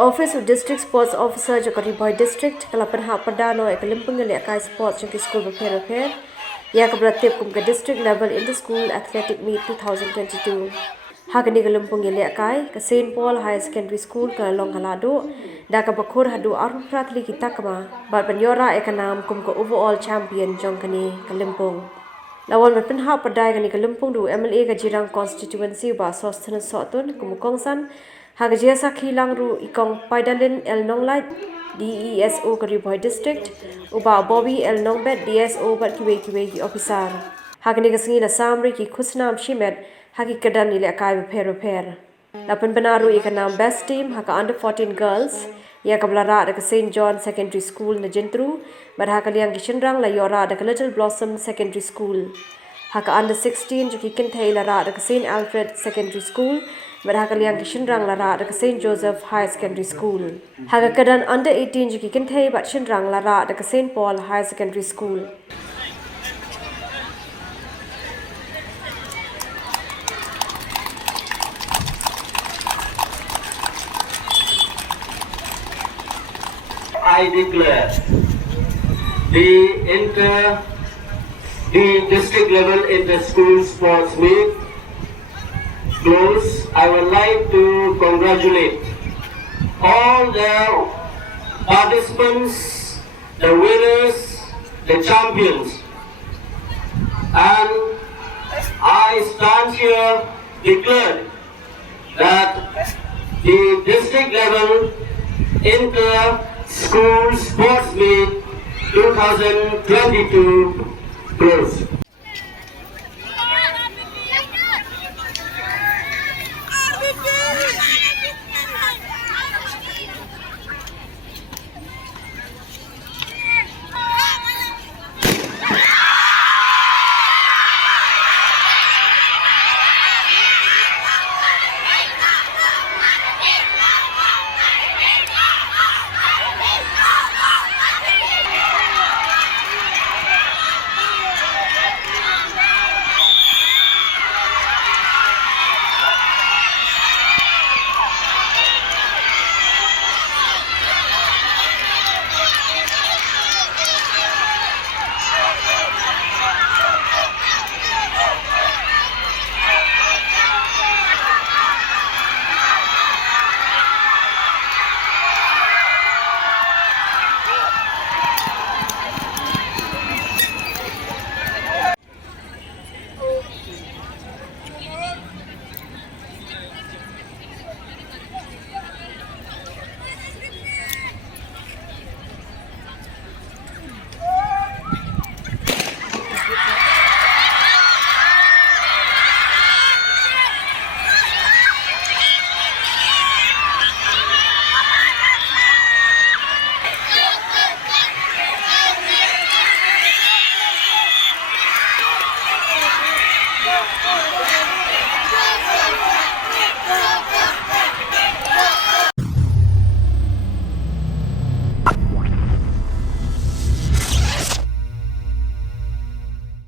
Office of District Sports Officer Jakari Bhoi District kalapan hak perdana ek limpung ngali akai sports jengki school repair ya keberatip kum ke district level in the school athletic meet 2022. Hagani ke limpung ngali akai ke Saint Paul High Secondary School ke Lahduh da ke bakur hadu arun pratli kita kema bat penyora ekanam kum ke overall champion jongkani ke limpung. Lawan berpenhak perdai kani ke limpung du MLA ke jirang constituency ba sostene sotun kumukongsan Hagajia hilang ru ikong Paidalin El Nonglait DESO ke Bhoi District uba Bobby El Nongbet DSO bat kiwe officer. Hagani ke sengi la samri ki khusnam shimet hagi kedan ile akai repair. Lapan benaru ikanam best team haka under 14 girls ya kablara de St John Secondary School na Jentru bar haka liang kishenrang la yora de Little Blossom Secondary School. Haka under 16 juki kinthai la ra de St Alfred Secondary School bar haka liang kishenrang la ra de St Joseph High Secondary School. Haka kedan under 18 juki kinthai bat shenrang la ra de St Paul High Secondary School. I declare the district level inter-school sports meet close. I would like to congratulate all the participants, the winners, the champions, and I stand here declared that the district level inter-school sports meet 2022 close.